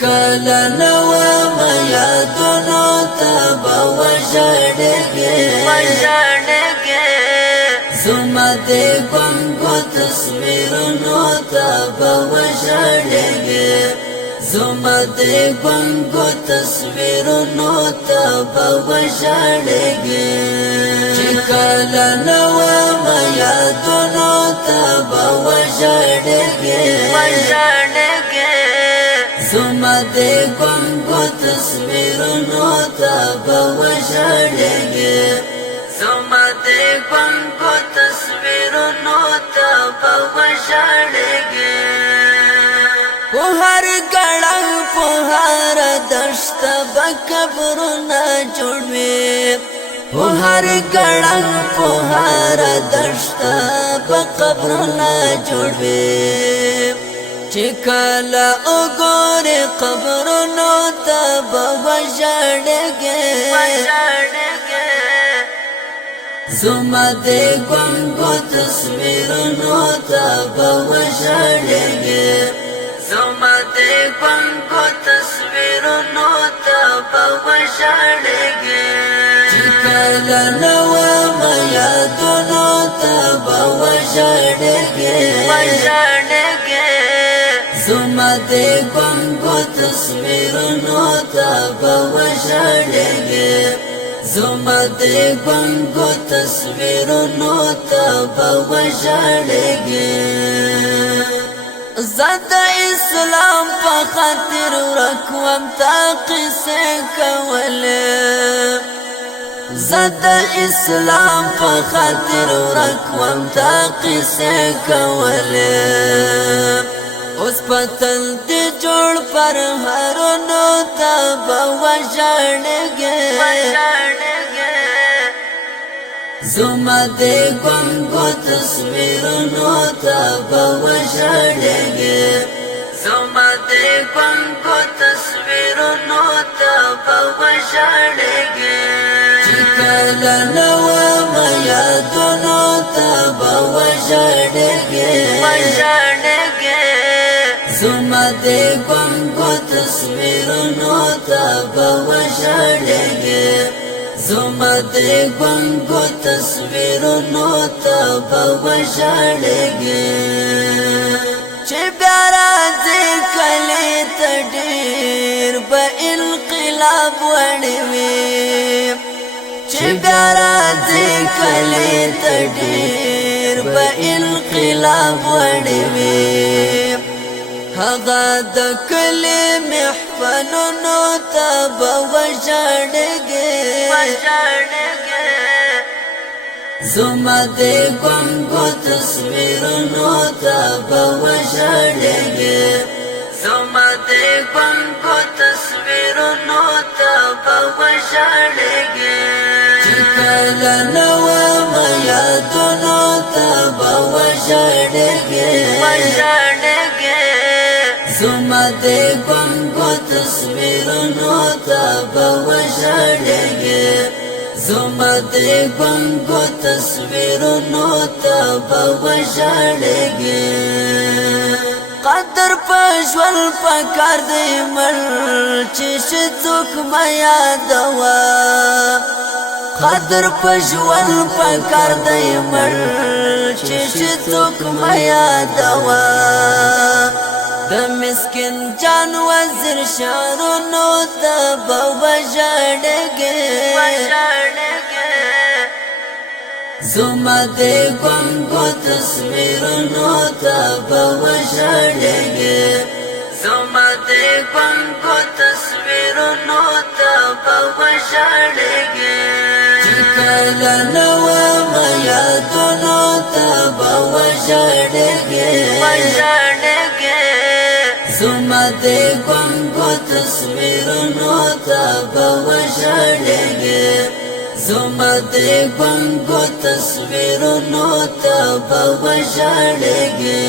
کله نو ما یادونو ته به وژړېږې زما د ګونګو تصویرونو ته به وژړېږې زما د ګونګو تصویرونو ته به وژړېږې چې کله نو ما یادونو ته به وژړېږې زما د ګونګو تصویرونو ته به وژړېږې زما د ګونګو تصویرونو ته به وژړېږې په هر ګړنګ په هر دشته به قبرونه جوړ وي په هر ګړنګ په هر دشته به قبرونه جوړ وي چې کله وګورې قبرونو ته به وژړېږې زما د ګونګو تصویرونو ته به وژړېږې زما د ګونګو تصویرونو ته به وژړېږې چې کله نو ما یادونو ته به وژړېږې زما د ګونګو تصویرونو ته به وژړېږې زما د ګونګو تصویرونو ته به وژړېږې زه د اسلام په خاطر ورک وم تا قصې کولې زه د اسلام په خاطر ورک وم تا قصې کولې اوس پتل دی جوړ پر هرونو ته به وژړېږې زما د ګونګو تصویرونو ته به وژړېږې زما د ګونګو تصویرونو ته به وژړېږې چې کله نو ما یادونو ته به وژړېږې زما د ګونګو تصویرونو ته به وژړېږې زما د ګونګو تصویرونو ته به وژړېږې چې بیا راځې کلي ته ډېر به انقلاب وړې وي چې بیا راځې کلي ته ډېر به انقلاب وړې وي هغه د کلي محفلونو ته به وژړېږې زما د ګونګو تصویرونو ته به وژړېږې زما د ګونګو تصویرونو ته به وژړېږې چې کله نو ما یادونو ته به وژړېږې زما د ګونګو تصویرونو ته به وژړېږې زما د ګونګو تصویرونو ته به وژړېږې قدر په ژوند پکار دی مړ چې شي څوک مه یادوه قدر په ژوند پکار دی مړ چې شي څوک مه یادوه د مسکین جان وزیر شعرونو ته به وژړېږې زما د ګونګو تصویرونو ته به وژړېږې زما د ګونګو تصویرونو ته به وژړېږې چې کله نو ما یادونو ته به وژړېږې زما د ګونګو تصویرونو ته به وژړېږې زما د ګونګو تصویرونو ته به وژړېږې